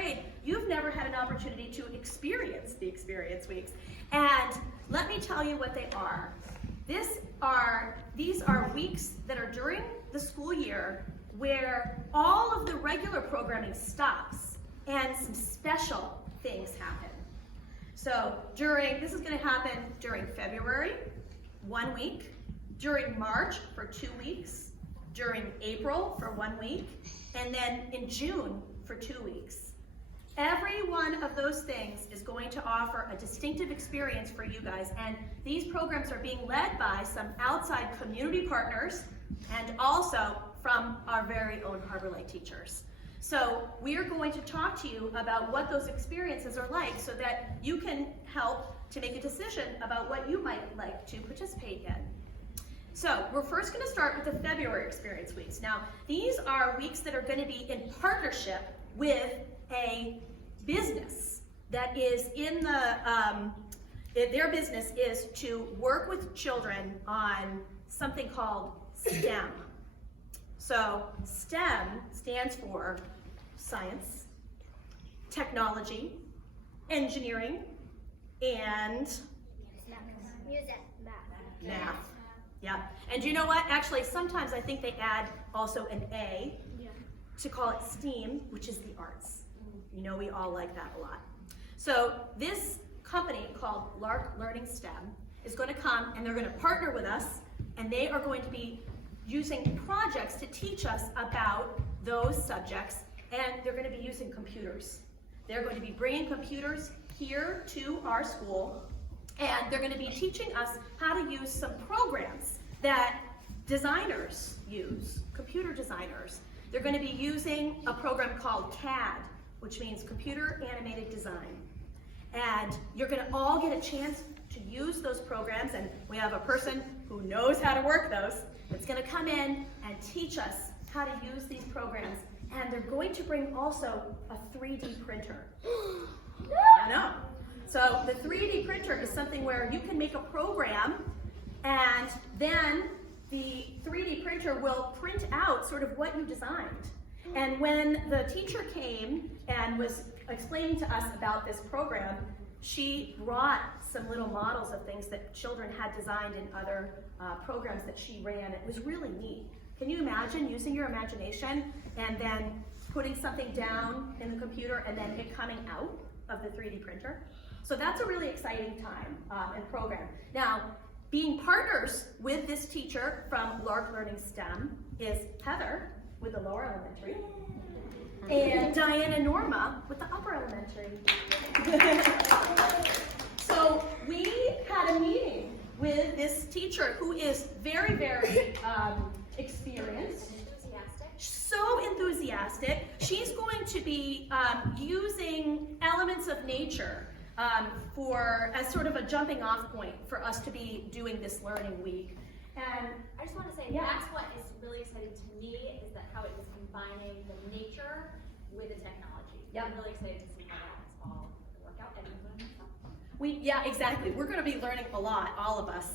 grade, you've never had an opportunity to experience the Experience Weeks. And let me tell you what they are. These are weeks that are during the school year where all of the regular programming stops and some special things happen. So this is going to happen during February, 1 week, during March for 2 weeks, during April for 1 week, and then in June for 2 weeks. Every one of those things is going to offer a distinctive experience for you guys, and these programs are being led by some outside community partners and also from our very own Harborlight teachers. So we are going to talk to you about what those experiences are like so that you can help to make a decision about what you might like to participate in. So we're first going to start with the February Experience Weeks. Now, these are weeks that are going to be in partnership with a business that is in their business is to work with children on something called STEM. So STEM stands for science, technology, engineering, and music, math. Yeah. And you know what? Actually, sometimes I think they add also an A to call it STEAM, which is the arts. You know, we all like that a lot. So this company called Lark Learning STEM is going to come and they're going to partner with us, and they are going to be using projects to teach us about those subjects, and they're going to be using computers. They're going to be bringing computers here to our school, and they're going to be teaching us how to use some programs that designers use, computer designers. They're going to be using a program called CAD, which means Computer Animated Design. And you're going to all get a chance to use those programs, and we have a person who knows how to work those that's going to come in and teach us how to use these programs. And they're going to bring also a 3D printer. I know. So the 3D printer is something where you can make a program, and then the 3D printer will print out sort of what you designed. And when the teacher came and was explaining to us about this program, she brought some little models of things that children had designed in other programs that she ran. It was really neat. Can you imagine using your imagination and then putting something down in the computer and then it coming out of the 3D printer? So that's a really exciting time and program. Now, being partners with this teacher from Lark Learning STEM is Heather with the lower elementary and Diane and Norma with the upper elementary. So we had a meeting with this teacher who is very, very experienced. So enthusiastic. She's going to be using elements of nature as sort of a jumping off point for us to be doing this learning week. And I just want to say that's what is really exciting to me is that how it is combining the nature with the technology. Yep. I'm really excited to see how that's all work out. Yeah, exactly. We're going to be learning a lot, all of us.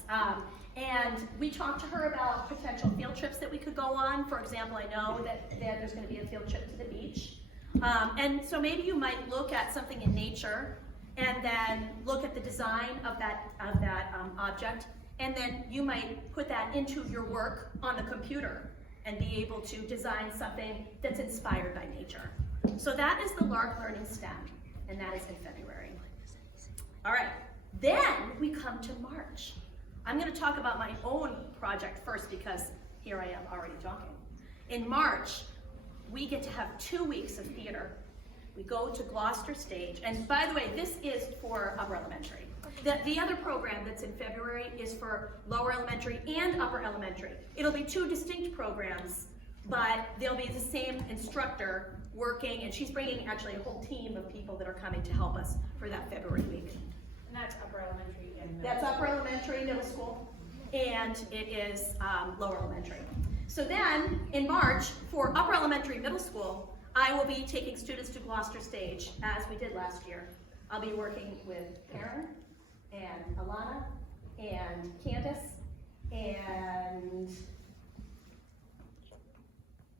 And we talked to her about potential field trips that we could go on. For example, I know that there's going to be a field trip to the beach. And so maybe you might look at something in nature and then look at the design of that object, and then you might put that into your work on the computer and be able to design something that's inspired by nature. So that is the Lark Learning STEM, and that is in February. All right, then we come to March. I'm going to talk about my own project first because here I am already talking. In March, we get to have 2 weeks of theater. We go to Gloucester Stage, and by the way, this is for upper elementary. The other program that's in February is for lower elementary and upper elementary. It'll be 2 distinct programs, but they'll be the same instructor working, and she's bringing actually a whole team of people that are coming to help us for that February week. And that's upper elementary and middle. That's upper elementary, middle school, and it is lower elementary. So then, in March, for upper elementary, middle school, I will be taking students to Gloucester Stage, as we did last year. I'll be working with Karen, and Alana, and Candace, and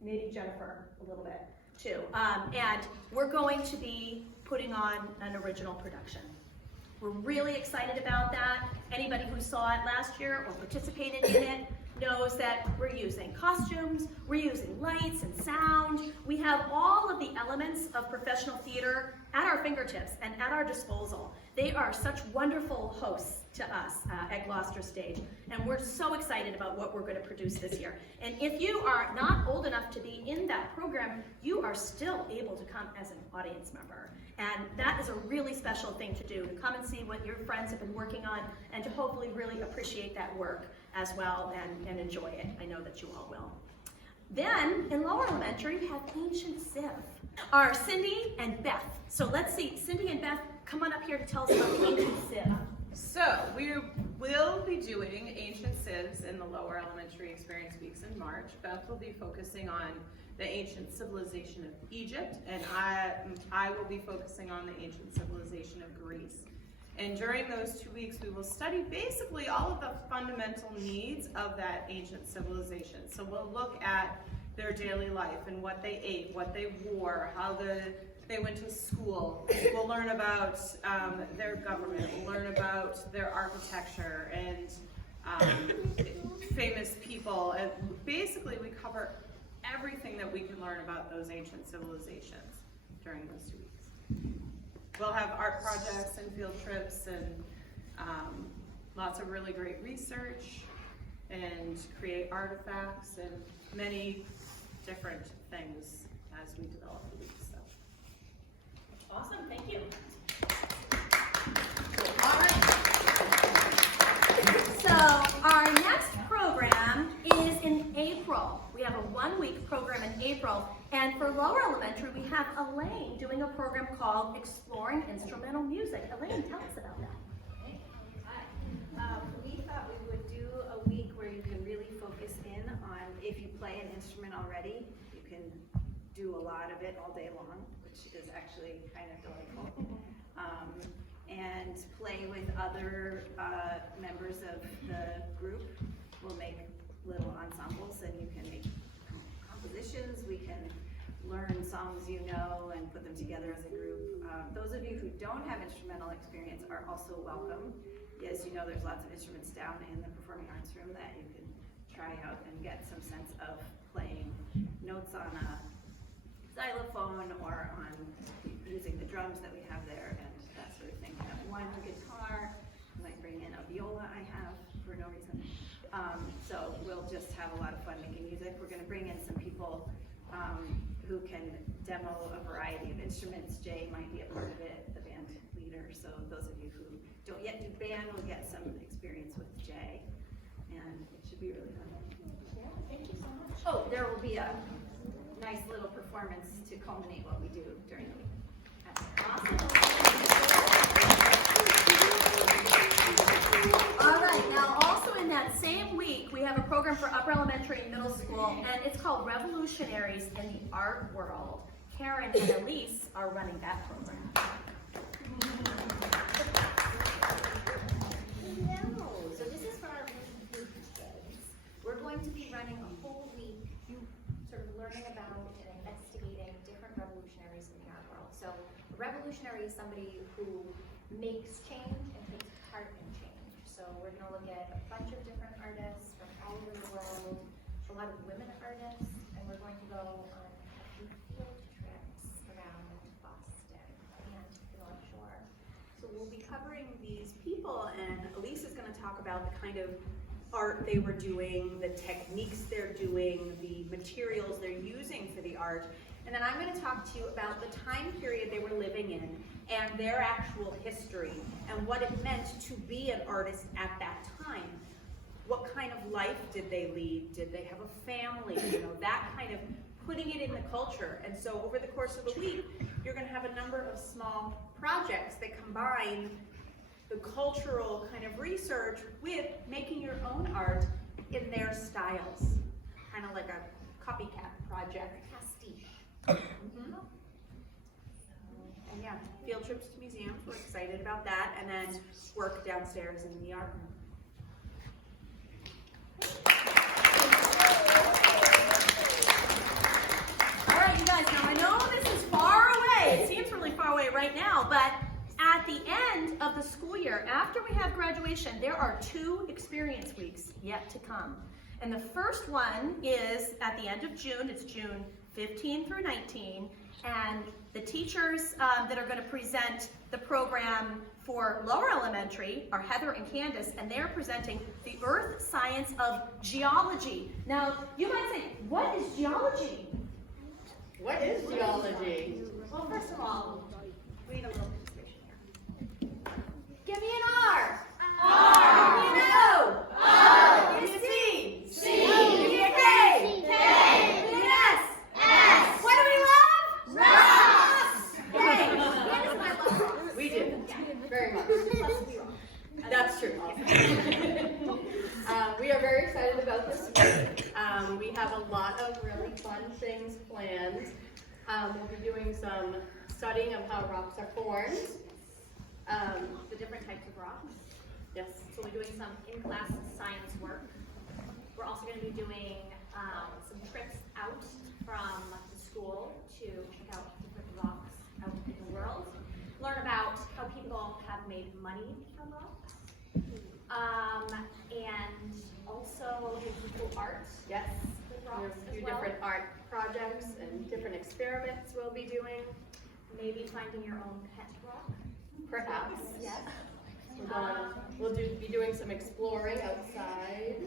maybe Jennifer a little bit. too. And we're going to be putting on an original production. We're really excited about that. Anybody who saw it last year or participated in it knows that we're using costumes, we're using lights and sound. We have all of the elements of professional theater at our fingertips and at our disposal. They are such wonderful hosts to us at Gloucester Stage, and we're so excited about what we're going to produce this year. And if you are not old enough to be in that program, you are still able to come as an audience member. And that is a really special thing to do, to come and see what your friends have been working on and to hopefully really appreciate that work as well and enjoy it. I know that you all will. Then, in lower elementary, we have Ancient Civ. Our Cindy and Beth. So let's see, Cindy and Beth, come on up here to tell us about Ancient Civ. So we will be doing Ancient Civs in the lower elementary experience weeks in March. Beth will be focusing on the ancient civilization of Egypt, and I will be focusing on the ancient civilization of Greece. And during those 2 weeks, we will study basically all of the fundamental needs of that ancient civilization. So we'll look at their daily life and what they ate, what they wore, how they went to school. We'll learn about their government. We'll learn about their architecture and famous people. And basically, we cover everything that we can learn about those ancient civilizations during those 2 weeks. We'll have art projects and field trips and lots of really great research and create artifacts and many different things as we develop the week. So. Awesome, thank you. All right. So our next program is in April. We have a 1-week program in April. And for lower elementary, we have Elaine doing a program called Exploring Instrumental Music. Elaine, tell us about that. Hi. We thought we would do a week where you can really focus in on, if you play an instrument already, you can do a lot of it all day long, which is actually kind of delightful. And play with other members of the group. We'll make little ensembles and you can make compositions. We can learn songs you know and put them together as a group. Those of you who don't have instrumental experience are also welcome. As you know, there's lots of instruments down in the performing arts room that you can try out and get some sense of playing notes on a xylophone or on using the drums that we have there and that sort of thing. We have one guitar. I might bring in a viola I have for no reason. So we'll just have a lot of fun making music. We're going to bring in some people who can demo a variety of instruments. Jay might be a part of it, the band leader. So those of you who don't yet do band will get some experience with Jay. And it should be really fun. Yeah, thank you so much. Oh, there will be a nice little performance to culminate what we do during the week. Awesome. All right, now also in that same week, we have a program for upper elementary and middle school, and it's called Revolutionaries in the Art World. Karen and Elise are running that program. Hello. So this is for our group kids. We're going to be running a whole week sort of learning about and investigating different revolutionaries in the art world. So a revolutionary is somebody who makes change and takes part in change. So we're going to look at a bunch of different artists from all over the world, a lot of women artists, and we're going to go on a few field trips around Boston and the North Shore. So we'll be covering these people, and Elise is going to talk about the kind of art they were doing, the techniques they're doing, the materials they're using for the art. And then I'm going to talk to you about the time period they were living in and their actual history and what it meant to be an artist at that time. What kind of life did they lead? Did they have a family? You know, that kind of putting it in the culture. And so over the course of the week, you're going to have a number of small projects that combine the cultural kind of research with making your own art in their styles. Kind of like a copycat project. Pastiche. Mm-hmm. And yeah, field trips to museums, we're excited about that, and then work downstairs in the art room. All right, you guys. guys, now I know this is far away. It seems really far away right now, but at the end of the school year, after we have graduation, there are 2 experience weeks yet to come. And the first one is at the end of June. It's June 15 through 19. And the teachers that are going to present the program for lower elementary are Heather and Candace, and they're presenting the earth science of geology. Now, you might say, what is geology? What is geology? Well, first of all, we need a little inspiration here. Give me an R. R. Give me an O. O. Give me a C. C. Give me a K. K. Give me an S. S. What do we love? Rocks. Yay. Candace and I love rocks. We do, very much. Plus we rock. That's true. We are very excited about this week. We have a lot of really fun things planned. We'll be doing some studying of how rocks are formed. The different types of rocks. Yes. So we're doing some in-class science work. We're also going to be doing some trips out from the school to check out different rocks out in the world. Learn about how people have made money from rocks. And also do some cool art Yes. with We have rocks a as few well. different art projects and different experiments we'll be doing. Maybe finding your own pet rock. Perhaps. Yes. We'll be doing some exploring outside,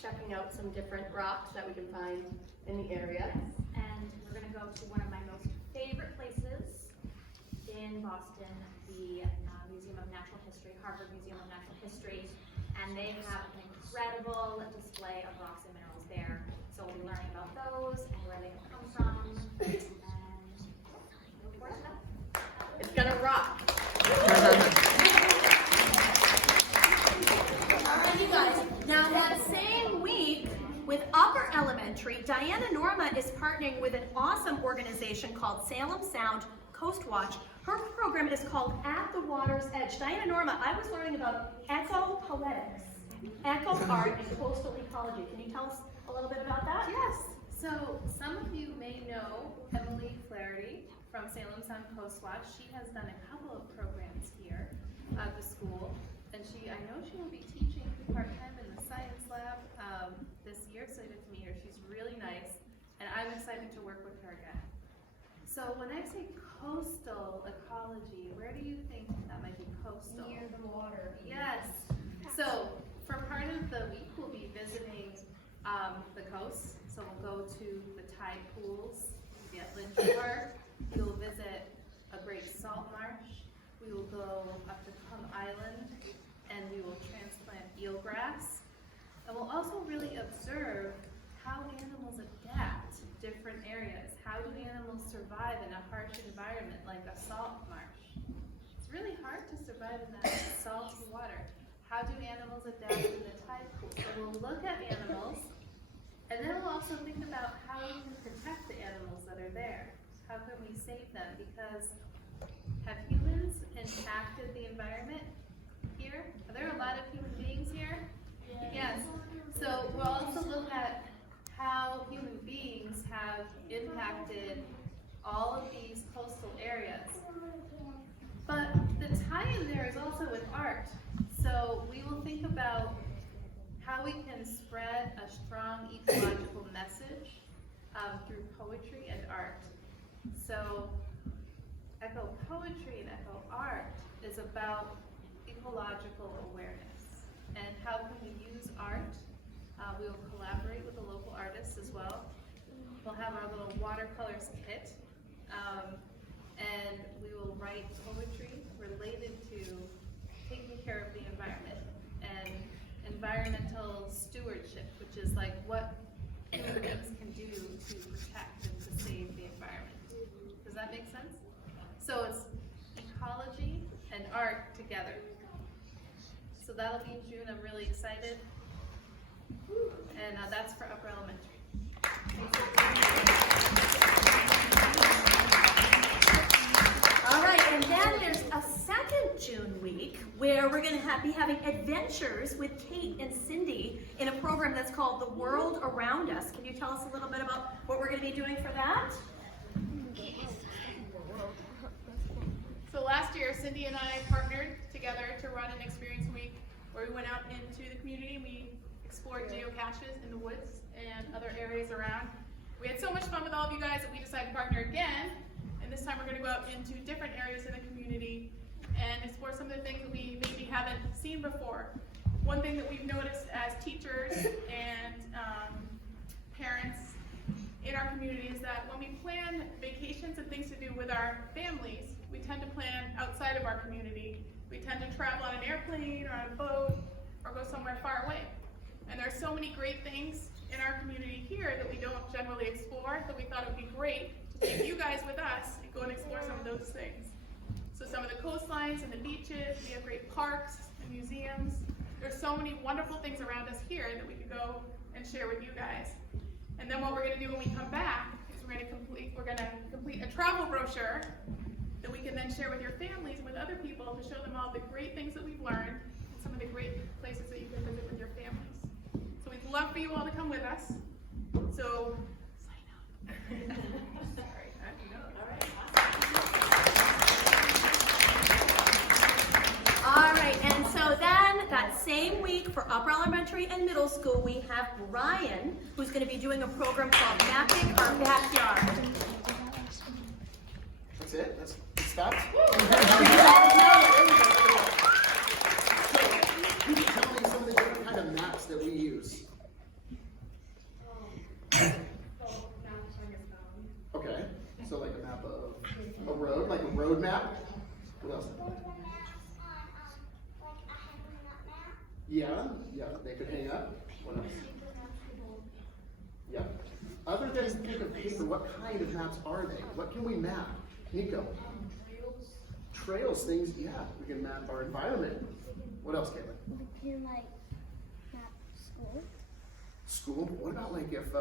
checking out some different rocks that we can find in the area. And we're going to go to one of my most favorite places in Boston, the Museum of Natural History, Harvard Museum of Natural History. And they have an incredible display of rocks and minerals there. So we'll be learning about those and where they come from. And look forward to that. It's gonna rock. All right, you guys. Now that same week with upper elementary, Diana Norma is partnering with an awesome organization called Salem Sound Coast Watch. Her program is called At the Water's Edge. Diana Norma, I was learning about eco-poetics, eco-art, and coastal ecology. Can you tell us a little bit about that? Yes. So some of you may know Emily Flaherty from Salem Sound Coast Watch. She has done a couple of programs here at the school, and I know she will be teaching part-time in the science lab this year, so I get to meet her. She's really nice, and I'm excited to work with her again. So when I say coastal ecology, where do you think that might be coastal? Near the water. Yes. So for part of the week, we'll be visiting the coast. So we'll go to the tide pools, at Lynch Park. We'll visit a great salt marsh. We will go up to Plum Island, and we will transplant eelgrass. And we'll also really observe how animals adapt to different areas. How do animals survive in a harsh environment like a salt marsh? It's really hard to survive in that salty water. How do animals adapt in the tide pool? So we'll look at animals, and then we'll also think about how we can protect the animals that are there. How can we save them? Because have humans impacted the environment here? Are there a lot of human beings here? Yes. So we'll also look at how human beings have impacted all of these coastal areas. But the tie-in there is also with art. So we will think about how we can spread a strong ecological message through poetry and art. So eco-poetry and eco-art is about ecological awareness. And how can we use art? We will collaborate with the local artists as well. We'll have our little watercolors kit. And we will write poetry related to taking care of the environment and environmental stewardship, which is like what human beings can do to protect and to save the environment. Does that make sense? So it's ecology and art together. So that'll be in June. I'm really excited. And that's for upper elementary. All right, and then there's a second June week where we're going to be having adventures with Kate and Cindy in a program that's called The World Around Us. Can you tell us a little bit about what we're going to be doing for that? So last year, Cindy and I partnered together to run an experience week where we went out into the community. We explored geocaches in the woods and other areas around. We had so much fun with all of you guys that we decided to partner again. And this time we're going to go out into different areas in the community and explore some of the things that we maybe haven't seen before. One thing that we've noticed as teachers and parents in our community is that when we plan vacations and things to do with our families, we tend to plan outside of our community. We tend to travel on an airplane or on a boat or go somewhere far away. And there are so many great things in our community here that we don't generally explore, that we thought it would be great to take you guys with us and go and explore some of those things. So some of the coastlines and the beaches, we have great parks and museums. There's so many wonderful things around us here that we could go and share with you guys. And then what we're going to do when we come back is we're going to complete a travel brochure that we can then share with your families and with other people to show them all the great things that we've learned and some of the great places that you can visit with your families. So we'd love for you all to come with us. So sign up. Sorry. All right, and so then that same week for upper elementary and middle school, we have Brian, who's going to be doing a program called Mapping Our Backyard. That's it? That's it stops? Can you tell me some of the different kind of maps that we use? Okay, so like a map of a road, like a road map? What else? Yeah, they could hang up. What else? Yeah. Other than piece of paper, what kind of maps are they? What can we map? Nico? Trails, things, yeah. We can map our environment. What else, Caitlin? We can like map school. School? What about like if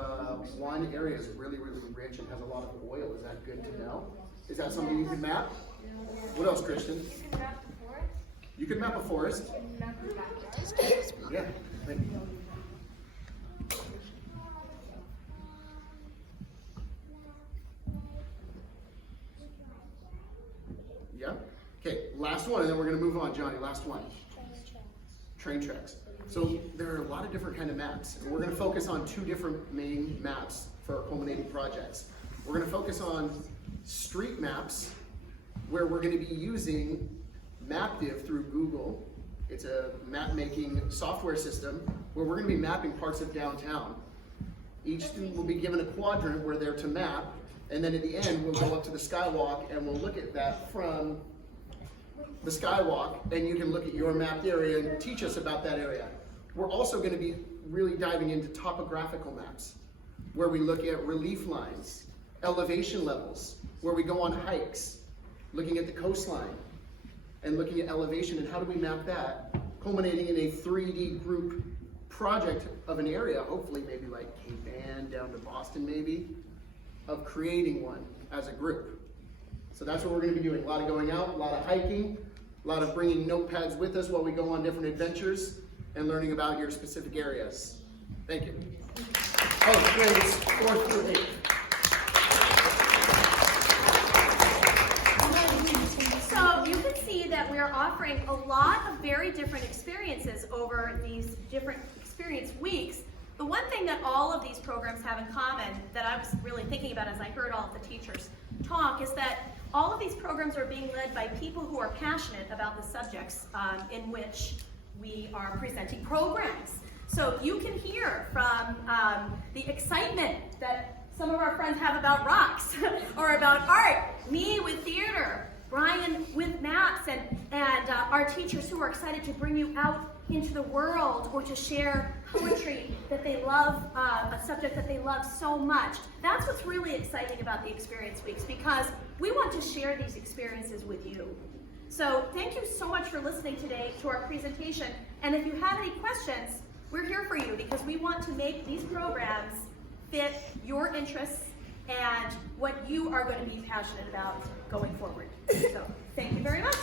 one area is really, really rich and has a lot of oil? Is that good to know? Is that something you can map? What else, Christian? You can map the forest. You can map a forest. You can map your backyard. Yeah, thank you. Yeah. Okay, last one, and then we're going to move on, Johnny. Last one. Train tracks. So there are a lot of different kind of maps, and we're going to focus on two different main maps for our culminating projects. We're going to focus on street maps, where we're going to be using MapDiv through Google. It's a map-making software system where we're going to be mapping parts of downtown. Each student will be given a quadrant where they're to map, and then at the end we'll go up to the skywalk and we'll look at that from the skywalk, and you can look at your mapped area and teach us about that area. We're also going to be really diving into topographical maps, where we look at relief lines, elevation levels, where we go on hikes, looking at the coastline, and looking at elevation and how do we map that, culminating in a 3D group project of an area, hopefully maybe like Cape Ann down to Boston maybe, of creating one as a group. So that's what we're going to be doing. A lot of going out, a lot of hiking, a lot of bringing notepads with us while we go on different adventures and learning about your specific areas. Thank you. Oh, grades 4 through 8. So you can see that we are offering a lot of very different experiences over these different experience weeks. The one thing that all of these programs have in common that I was really thinking about as I heard all of the teachers talk is that all of these programs are being led by people who are passionate about the subjects in which we are presenting programs. So you can hear from the excitement that some of our friends have about rocks or about art, me with theater, Brian with maps, and our teachers who are excited to bring you out into the world or to share poetry that they love, a subject that they love so much. That's what's really exciting about the Experience Weeks, because we want to share these experiences with you. So thank you so much for listening today to our presentation. And if you have any questions, we're here for you, because we want to make these programs fit your interests and what you are going to be passionate about going forward. So thank you very much.